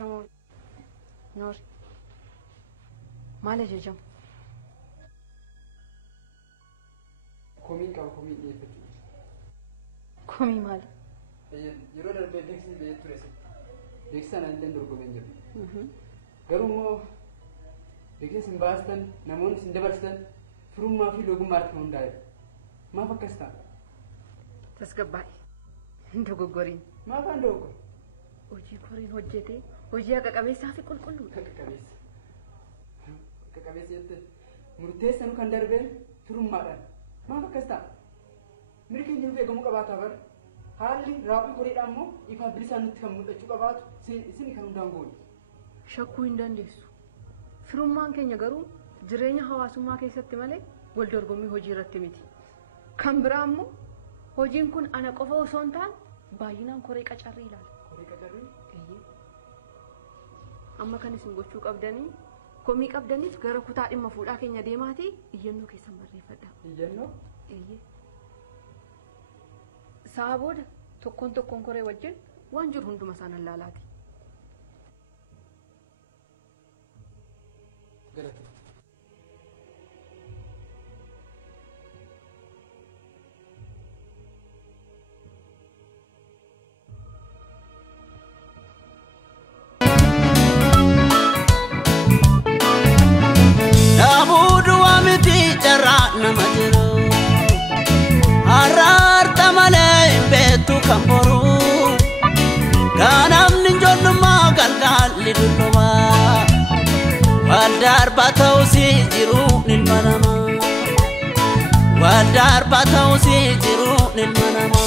Come on. Noor. Maal ajajam? Komiin qaba komiin dhiyeeffachuu. Komii maali? Yeroo darbee beeksisni ba'ee ture beeksisaan illee dorgomeen jiru. Garuu immoo beeksisni hin baastan namoonni hin dabarsan firummaa fi logummaa irratti hundaa'e. Maaf akkas ta'a? Tasgabbaa'e. Hin dogoggoriin. Maaf aan dogoggora? Hojii koriin hojjetee hojii haqa qabeessaa fi qulqulluudha. Haqa qabeessa. Haqa qabeessa jette murteessanu kan darbeen firummaadhaan. Maaf akkas ta'a? Mirgi hin jiruuf eegamuu qabaata bara. Haalli raawwii koriidhaa immoo ifaa bilisaan nutti kan mul'achuu qabaatu isin kan hundaan goone. Shakkuu hin dandeessu. Firummaan keenya garuu jireenya hawaasummaa keessatti malee wal dorgommii hojii irratti miti. Kan biraa immoo hojiin kun ana qofa osoo hin taane baay'inaan koree qacarrii ilaala. Koree qacarrii? Eeyyee. Amma kan isin gochuu qabdanii komii qabdaniif gara kutaa dhimma fuudhaa keenya deemaatii iyyannoo keessan barreeffadhaa. Iyyannoo? Eeyyee. Sa'a booda tokkoon koree wajjin waan jiru hunduma isaan ilaalaati. Galata. Nabudu amiti jarra namajiru Ararta male betu kamboru Ganam ninjoluma galgal liduluma Waldar batau si jiru nilmanama Waldar batau si jiru nilmanama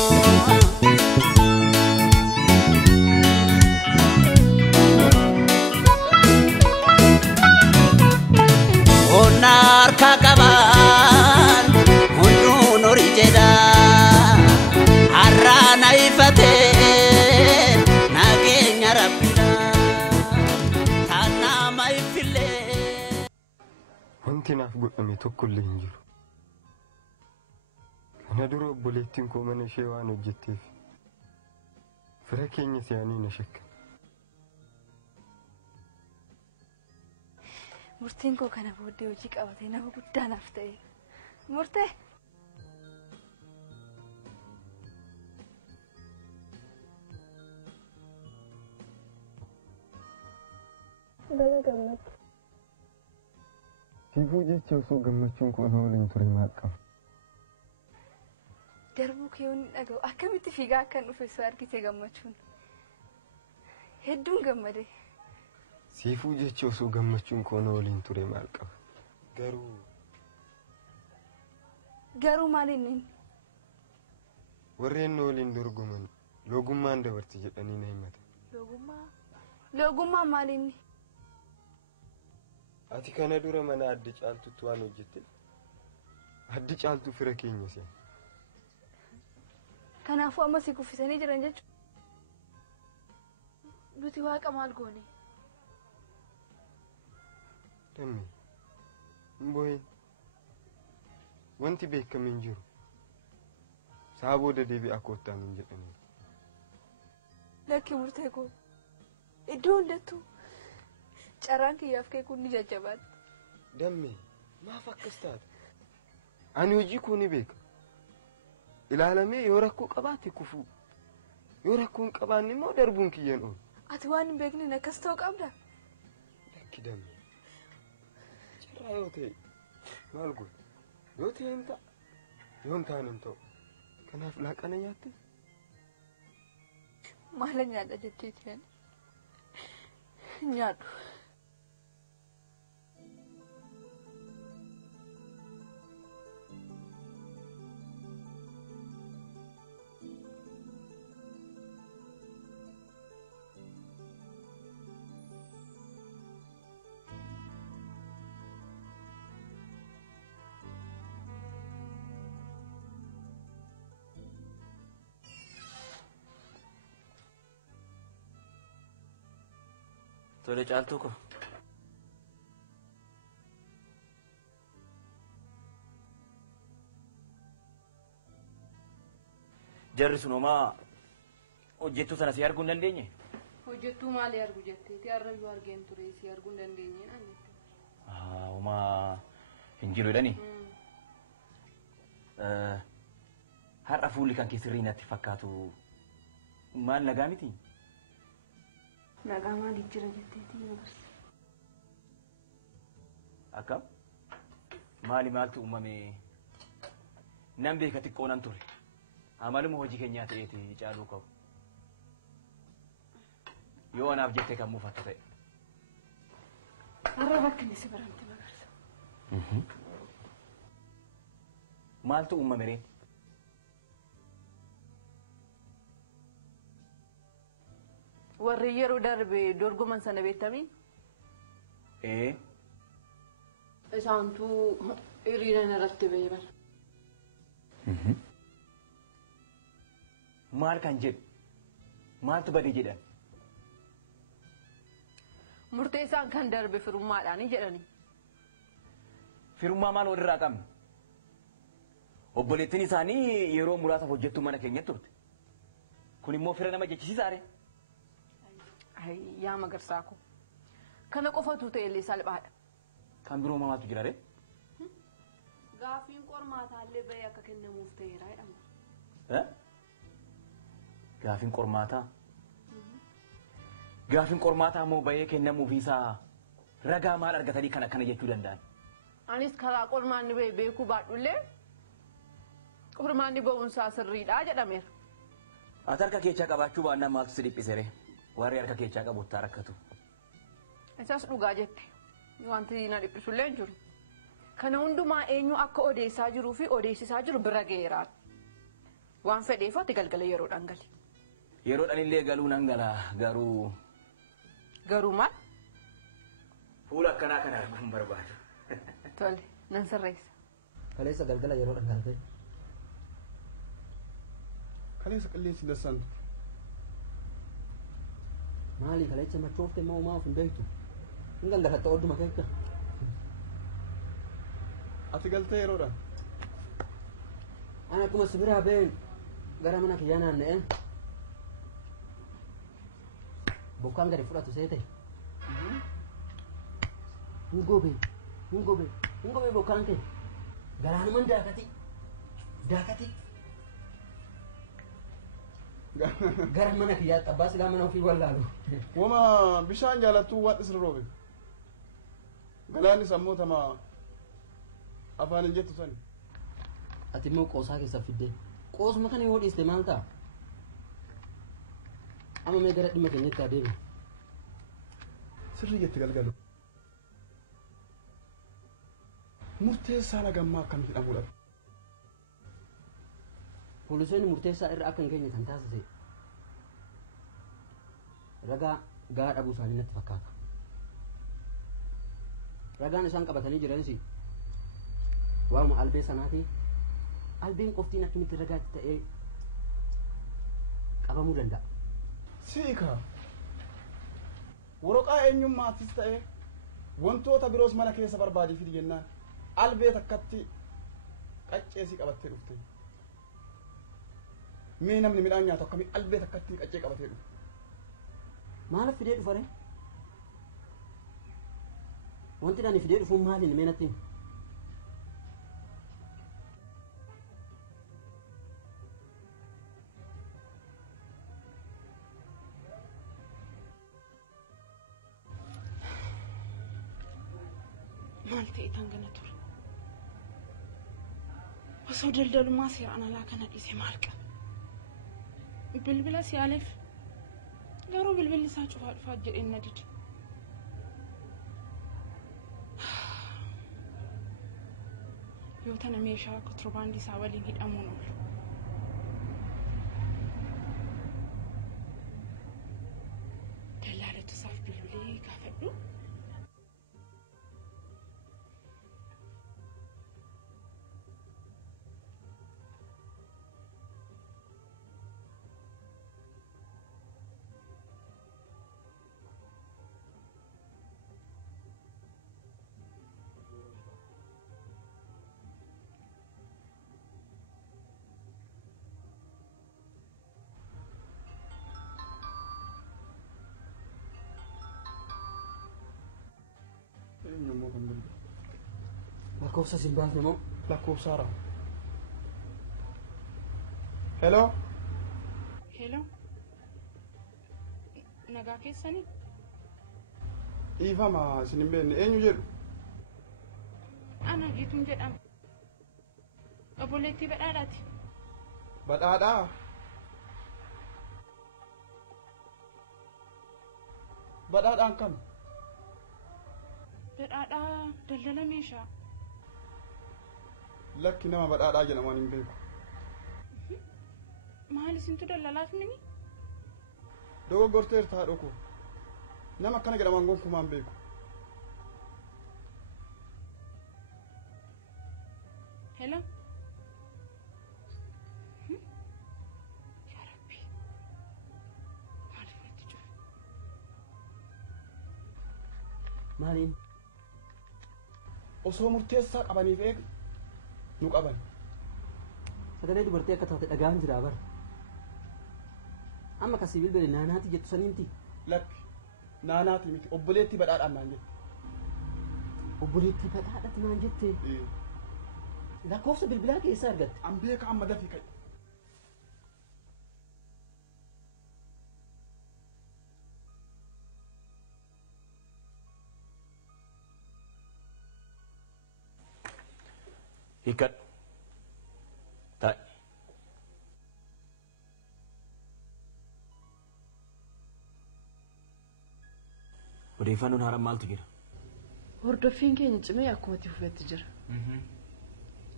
Onar kakaban hundu nori jeda arana ifate nagenya rabbina tana maifile wanti naaf godhame tokko illee hin jiru. Kana dura obboleettiin koo mana ishee waan hojjetteef fira keenya siyaanii na shakka. Murtiin koo kana booddee hojii qabatee nama guddaa naaf ta'e. Murtee. Baga gammadu. Siifuu jecha osoo gammachuun koo na waliin ture maal qaba? Darbuu kee yoon dhaga'u akkamitti fiigaa akkan dhufe soo argite gammachuun. Hedduun gammade. Siifuu jecha osoo gammachuun koo na waliin ture maal qaba? Garuu maaliin warreen na waliin dorgoman logummaan dabarti jedhanii na himatan. Logummaa maaliin? Ati kana dura mana adda caaltutti waan hojjetteef adda caaltuu fira keenya seen. Kanaafuu amma si kuffisanii jiran jechuudha. Nuti waaqa maal goone? Dammi mboyin wanti beekamiin jiru sa'a booda deebi'aa koottaa nuun jedhanii. Lakki murtee koo iddoo hundattuu carraan kiyyaaf kee kun ni jajjabaata. Dammi maaf akkas taate? Ani hojii koo ni beeka. Ilaalamee yoo rakkoo qabaate kufuu yoo rakkoo hin qabaanne immoo darbuun kiyyan oolu. Ati waan hin beekne akkas ta'uu qabda. Lakki dammi. Yoo ta'e maal godhe? Yoo ta'e hin ta'a yoo hin taane hin ta'u. Kanaaf laaqana nyaatte? Maala nyaadha jetteeti ani. Nyaadhu. Tole caaltuu ko. Jarri sun homaa hojjettuu sana si arguu hin dandeenye? Hojjettuu maalii argu jetteeti harrayyuu argeen ture si arguu hin dandeenye naan jette. Uma hin jiru jedhani. Har'a fuulli kan keessirrii natti fakkaatu maal nagaa miti? Nagaa maaliif jira jetteeti nagarsi. Akkam? Maaltu uumame? Nan beeka xiqqoo nan ture. Amaluma hojii keenyaa ta'eeti caaluu qabu. Yoo anaaf jettee kan muufattu ta'e. Har'a rakkinni si baramte nagarsa. Maaltu uumame reen? Warri yeroo darbe dorgoman sana beektamii? Isaantu hiriira irratti ba'ee bara. Maal kan jedhu? Maaltu badee jedhan? Murteessaan kan darbe firummaadhaani jedhani. Firummaa maal walirraa qabne? Obboleettiin isaanii yeroo muraasaaf hojjettu mana keenyatti turte. Kun immoo fira nama jechisiisaare. Yaa magarsaa ko. Kana qofatu ta'e illee salphaadha. Kan biroo maaltu jira ree? Gaafiin qormaataallee bahee akka kennamuuf ta'eera jedhama. Gaafiin qormaataa? Gaafiin qormaataa moo bahee kennamuufiisaa ragaa maal argatanii kan akkana jechuu danda'an? Anis karaa qormaanni bahee beekuu baadhullee qormaanni ba'uunsaa sirriidhaa jedhameera. Ati harka keechaa qabaachuu baannaan maaltu si dhiphise ree? Warri harka keechaa qabuuttaa rakkatu. Isas dhugaa jette. Wanti na dhiphisullee hin jiru. Kana hundumaa eenyu akka odeessaa jiruu fi odeessisaa jiru bira ga'eera. Waan fedheef ati galgala yeroodhaan gali. Yeroodhaan illee galuu nan gala garuu. Garuu maal? Fuula akkanaa kana arguun barbaadu. Tole, nan sirreessa. Kaleessa galgala yeroodhaan galtee. Kaleessa qilleensi dassantu. Maali kaleessa machoofte moo maaf hin beektu? Hin gangalatta odduma keessa. Ati galtee yeroodhaan. Ani akkuma sibiraa been gara mana kiyyaa naanna'een bokkaan gadi fudhatu seete. Hin gobe bokkaan kee garaanuman daakati. Gara mana kiyyaa xabbaa silaa mana ofii wallaalu. Wama bishaan jaalattuu waan isra roobe. Galaanni sammuu tama afaan hin jettu sani. Ati immoo qoosaa keessa fiddee. Qoosuma kana yoo dhiiste maal ta'a? Amma mee gara dhimma keenyatti adeemu. Sirrii jetti galgalu. Murteessaa lagammaa akkamitti hidhamuu dhabe? Poolisoonni murteessaa irra akka hin geenye kan taasise ragaa gahaa dhabuu isaanii natti fakkaata. Ragaan isaan qabatanii jiranis waanuma albee sanaati. Albeen qoftiin akkamitti ragaatti ta'ee qabamuu danda'a. Siika waraqaa eenyummaatis ta'ee wantoota biroos mana keessa barbaadii fidi jennaan albee takkatti qacceesii qabattee dhufte. Mee namni midhaan nyaatu akkamii albee takkatti qaccee qabatee dhufe? Maaliif fidee dhufa ree? Wanti ani fidee dhufuun maaliin mee natti himi? Maal ta'e tan gana ture? Osoo daldalummaa seeraan alaa kana dhiise maal qaba? Bilbila siyaaleef garuu bilbilli isaa cufaa dhufaa jedheen na dide. Yoo tana meeshaa kontiroobaandii isaa waliin hidhamuun oolu. Dallaalatu isaaf bilbilee gaafadhu. kan bilbilu. Lakkoofsa siin baafne moo? Lakkoofsaara. Hello. Hello. Nagaa keessanii? Dhiifama isin hin beekne eenyu jedhu? Ana Geetuun jedhama. Obboleettii Badhaadhaati. Badhaadhaa? Badhaadhaan kam? Badhaadhaa daldala meeshaa. Lakki nama badhaadhaa jedhaman hin beeku. Maal isintu daldalaaf nimi? Dogoggorteerta haadha koo. Nama akkana jedhaman gonkumaan beeku. Hello. Yaa Rabbi. Maaliif natti jiru? Maaliin? Osoo murteessaa qabaniif eegu nu qaban. Sagalee dubartii akka taate dhagaan jira bara. Amma kasii bilbile naanaati jettu saniinti. Lakki naanaati miti obboleettii badhaadhaan naan jette. Obboleettii badhaadhaati naan jette. Lakkoofsa bilbilaa keessaa argatte. An beeka amma dafii ka'e. Hiikkadhu. Taa'e. Odeeffannoon haaraan maaltu jira? Hordoffiin keenya cimee akkuma itti fufetti jira.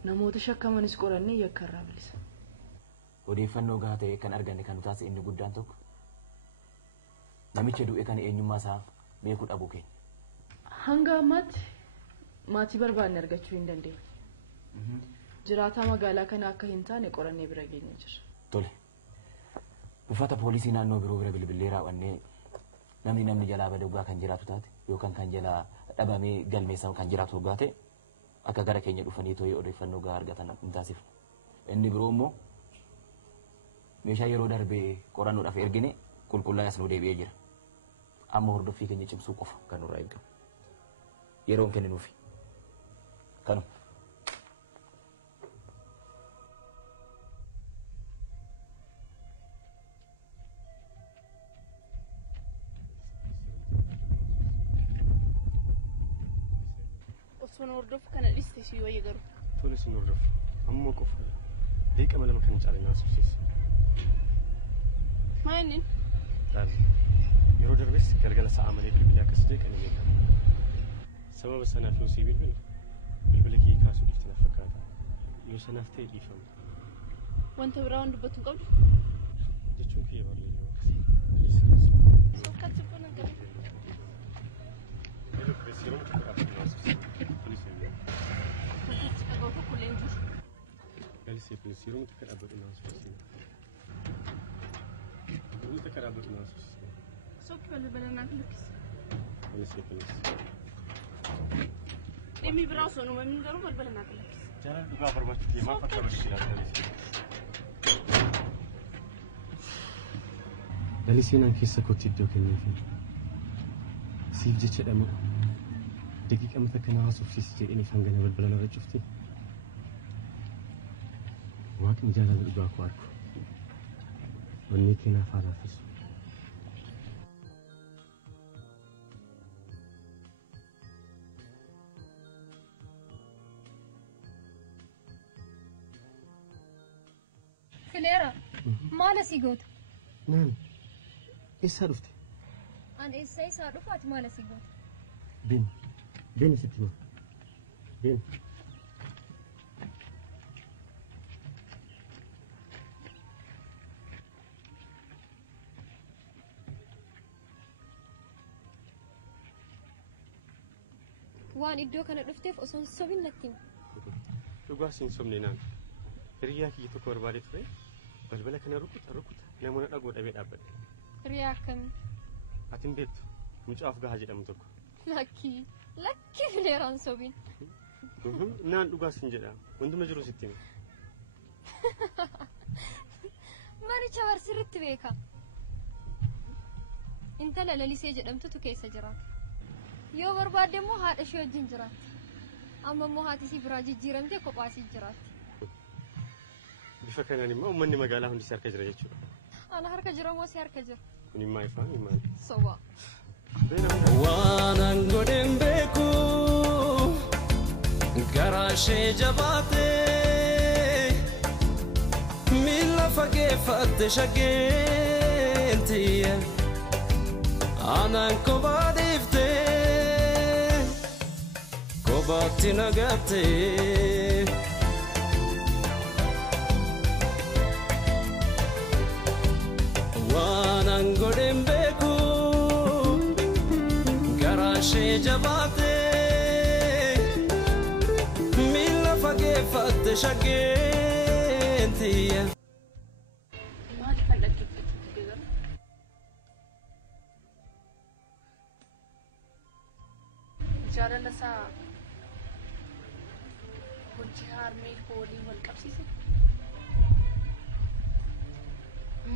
Namoota shakkamanis qorannee yakka irraa bilisa. Odeeffannoo gahaa ta'e kan arganne kan taasise inni guddaan tokko namicha du'e kan eenyummaa isaa beekuu dhabuu keenya. Hanga ammaatti maatii barbaanne argachuu hin dandeenye. Jiraataa magaalaa kana akka hin taane qorannee bira geenye jira. Tole. Buufata poolisii naannoo biroo bira bilbilee raawwannee namni jalaa badaugaa kan jiraatu taate yookaan kan jalaa dhabamee galmeessaa kan jiraatu hoggaa ta'e akka gara keenya dhufanii too'ee odeeffannoo gahaa argatan hin taasifne. Inni biroo immoo meeshaa yeroo darbee qorannoodhaaf ergine qulqullaa'ee as nu deebi'ee jira. Amma hordoffii keenya cimsuu qofa kan nurraa eegamu. Yeroon kenninuufi. Kanuma. Osoo hordofu kana dhiste si yoo eegaru. Tole sin hordofu. Amma qofa. Deeqama lama kan caalee naasofsiisa. Maaliin? Yeroo darbees galgala sa'a malee bilbilii akkas jeeqanii beekama. Sababa sanaaf yoo sii bilbila kee kaasuu dhiifte na fakkaata. Yoo sanaaf ta'e dhiifama. Wanta biraa waan dubbatu hin qabdu? Jechuun kee barlee yeroo akkasii. Sokkatti kun hin galu. Yeroo tokko dhaabbatee naasofsiisa. Galisi polisi yeroo tokko dhaabbatee naasofsiisa. Yeroo tokko dhaabbatee naasofsiisa. Sokki balbala naaf lukkisa. Galisi. Dhimmi biraa osoo uumamin garuu balbala naaf lukkisa. Jaalala dhugaa barbaachuu maaf akka barsiisu galisi. Galisiin an keessa kootti iddoo kenneefi. Siif jecha dhamu. Daqiiqa mata kana haasofsiisi jedhanii hangana balbala narra cufti. Waaqni jaalala dhugaa koo argu. Wanni keenaaf haa laaffisu. Fileera, maal asii goota? Naan, eessaa dhufte? An eessa isaa dhufu ati maal asii goota? Ben sitti hima. Ben. Waan iddoo kana dhufteef osoo hin sobin natti hima. Dhugaa siin sobne naan. Hiriyaa kiyya tokko barbaadee ture. Balbala kana rukuta. Namoonni dhagoo dhabee dhaabbate. Hiriyaa akkamii? Ati hin beektu. Mucaaf gahaa jedhamu tokko. Lakki fileeraan sobin. Naan dhugaa siin jedha. Wantuma jiru sitti hima. Manicha barsirritti beeka. Intala lalisee jedhamtutu keessa jiraata. Yoo barbaadde immoo haadha ishee wajjin jiraatti. Amma immoo haati isii biraa jijjiiramtee kophaa isii jiraatti. Bifa kanaan immoo uummanni magaalaa hundi si harka jira jechuudha. Ana harka jira moo si harka jira? Kuni maal faami maal? Soba. Waan angodeen beeku garaashee jabaatee miila fageeffatte shaggeenti anaan kophaa dhiiftee kophaatti nagattee. Waan angodeen beeku garaashee jabaatee miila fageeffatte shaggeenti. Maal kan dhaggeeffatu jedhan? Jaalala isaa hojii harmee foolii wal qabsiise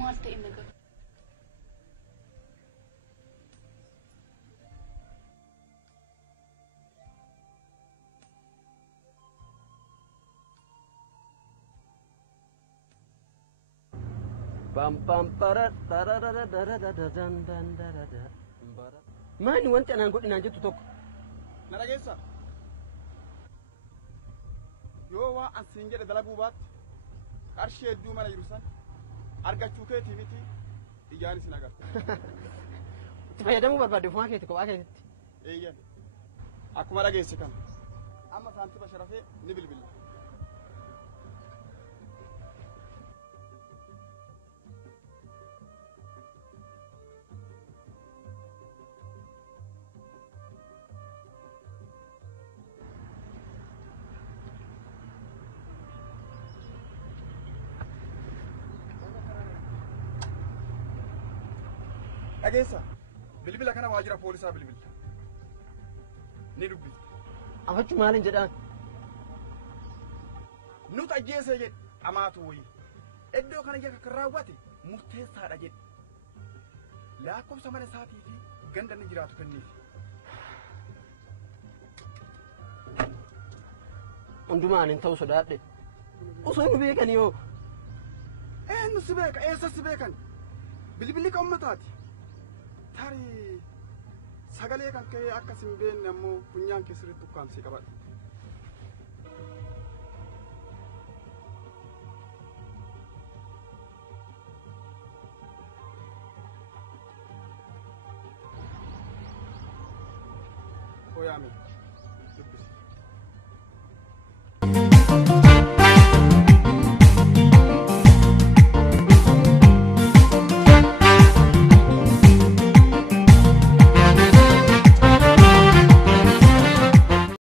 maal ta'e nagar? Maani wanti anaan godhinaan jettu tokko. Na dhageessa. Yoo waan an siin jedhe dalaguu baatte qarshii hedduu mana jiru san argachuu keetii miti ijaan isin agarta. Itti fayyadamuu barbaadde ofumaa keeti kophaa keetitti. Eeyyan. Akkuma dhageesse kana. Amma saantiba sharafee ni bilbila. Dhageessa. Bilbila kana waajjira poolisaa bilbila. Ni dubbifte. Afachuu maaliin jedhaan? Nuti ajjeesee jedhe amaatu wayii. Iddoo kana yakka kan raawwate murteessaadha jedhe. Lakkoofsa mana isaatii fi ganda inni jiraatu kenniifi. Hundumaan hin ta'u sodaadhe. Osoo nu beekan yoo. Eenyu si beeka? Eessa si beekan? Bilbilli kan ummataati. Tarii sagalee kan ka'ee akka sin beekne ammoo funyaan kee sirriitti ukkaamsee qabadha.